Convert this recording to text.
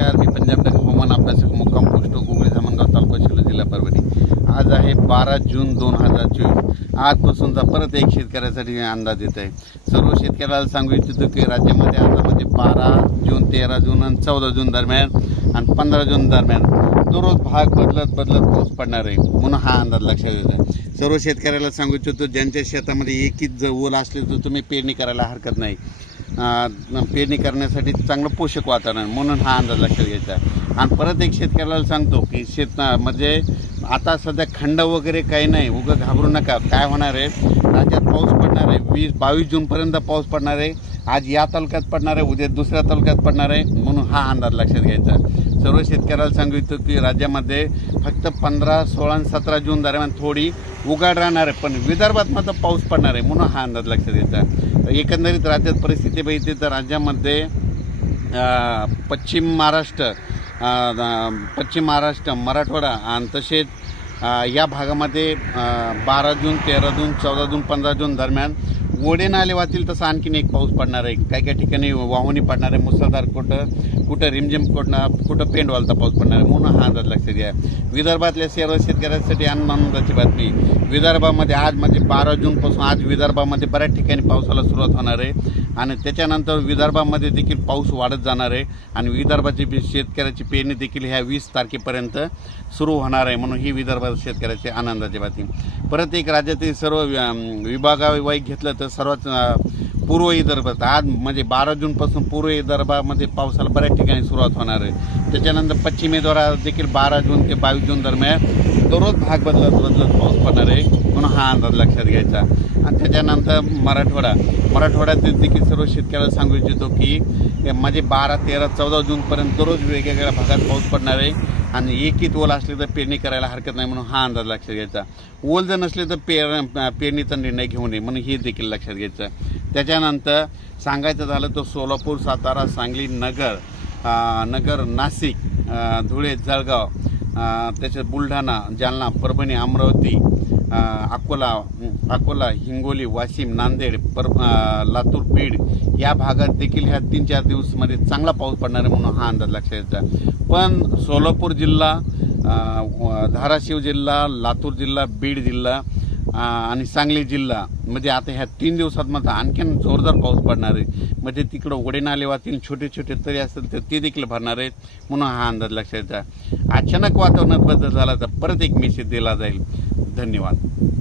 नमस्कार मी पंजाबचा हवामान अभ्यासक मुक्काम पोस्ट गोगळे धामणगाव तालुका शिलो जिल्हा परभणी आज आहे बारा जून दोन हजार चोवीस आजपासूनचा परत एक शेतकऱ्यासाठी अंदाज येत आहे सर्व शेतकऱ्याला सांगू इच्छितो की राज्यामध्ये म्हणजे बारा जून तेरा जून आणि चौदा जून दरम्यान आणि पंधरा जून दरम्यान दररोज भाग बदलत बदलत पाऊस पडणार आहे म्हणून हा अंदाज लक्षात येत आहे सर्व शेतकऱ्याला सांगू इच्छितो ज्यांच्या शेतामध्ये एकीच जर ओल असले तर तुम्ही पेरणी करायला हरकत नाही पेरणी करण्यासाठी चांगलं पोषक वातावरण म्हणून हा अंदाज लक्षात घ्यायचा आणि परत एक शेतकऱ्याला सांगतो की शेत म्हणजे आता सध्या खंड वगैरे काही नाही उगं घाबरू नका काय होणार आहे राज्यात पाऊस पडणार आहे वीस बावीस जूनपर्यंत पाऊस पडणार आहे आज या तालुक्यात पडणार आहे उद्या दुसऱ्या तालुक्यात पडणार आहे म्हणून हा अंदाज लक्षात घ्यायचा सर्व शेतकऱ्याला सांगू इच्छितो की राज्यामध्ये फक्त पंधरा सोळा आणि सतरा जून दरम्यान थोडी उघाड राहणार आहे पण विदर्भात मात्र पाऊस पडणार आहे म्हणून हा अंदाज लक्षात घ्यायचा एकंदरीत राज्यात परिस्थिती बघितली तर राज्यामध्ये पश्चिम महाराष्ट्र पश्चिम महाराष्ट्र मराठवाडा आणि तसेच या भागामध्ये बारा जून तेरा जून चौदा जून पंधरा जून दरम्यान ओढे नाले वाचतील तसं आणखीन एक पाऊस पडणार आहे काही काही ठिकाणी वाहुनी पडणार आहे मुसळधार कुठं कुठं रिमझिम कुठं कुठं पेंडवालचा पाऊस पडणार आहे म्हणून हा अंदाज लक्षात घ्या विदर्भातल्या सर्व शेतकऱ्यांसाठी आनंदाची बातमी विदर्भामध्ये आज म्हणजे बारा जूनपासून आज विदर्भामध्ये बऱ्याच ठिकाणी पावसाला सुरुवात होणार आहे आणि त्याच्यानंतर विदर्भामध्ये देखील पाऊस वाढत जाणार आहे आणि विदर्भाची शेतकऱ्याची पेरणी देखील ह्या वीस तारखेपर्यंत सुरू होणार आहे म्हणून ही विदर्भात शेतकऱ्याची आनंदाची बातमी परत एक राज्यातील सर्व विभागावाईक घेतलं तर सर्वात पूर्व विदर्भात आज म्हणजे बारा जूनपासून पूर्व विदर्भामध्ये पावसाला बऱ्याच ठिकाणी सुरुवात होणार आहे त्याच्यानंतर पश्चिमेद्वारा देखील बारा जून ते बावीस जून दरम्यान दररोज भाग बदलत बदलत पाऊस पडणार आहे म्हणून हा अंदाज लक्षात घ्यायचा आणि त्याच्यानंतर मराठवाडा मराठवाड्यात देखील सर्व शेतकऱ्याला सांगू इच्छितो की म्हणजे बारा तेरा चौदा जूनपर्यंत दररोज वेगवेगळ्या भागात पाऊस पडणार आहे आणि एकीत ओल असले तर पेरणी करायला हरकत नाही म्हणून हा अंदाज लक्षात घ्यायचा ओल जर नसले तर पेर पेरणीचा निर्णय घेऊ नये म्हणून हे देखील लक्षात घ्यायचं त्याच्यानंतर सांगायचं झालं तर सोलापूर सातारा सांगली नगर नगर नाशिक धुळे जळगाव त्याच्यात बुलढाणा जालना परभणी अमरावती अकोला अकोला हिंगोली वाशिम नांदेड पर लातूर बीड या भागात देखील ह्या तीन चार दिवसमध्ये चांगला पाऊस पडणार आहे म्हणून हा अंदाज लक्षात येतो पण सोलापूर जिल्हा धाराशिव जिल्हा लातूर जिल्हा बीड जिल्हा आणि सांगली जिल्हा म्हणजे आता ह्या तीन दिवसात मात्र आणखीन जोरदार पाऊस पडणार आहे म्हणजे तिकडं वा तीन छोटे छोटे तरी असतील तर ते देखील भरणार आहेत म्हणून हा अंदाज लक्षात घ्या अचानक वातावरणात बदल झाला तर परत एक मेसेज दिला जाईल धन्यवाद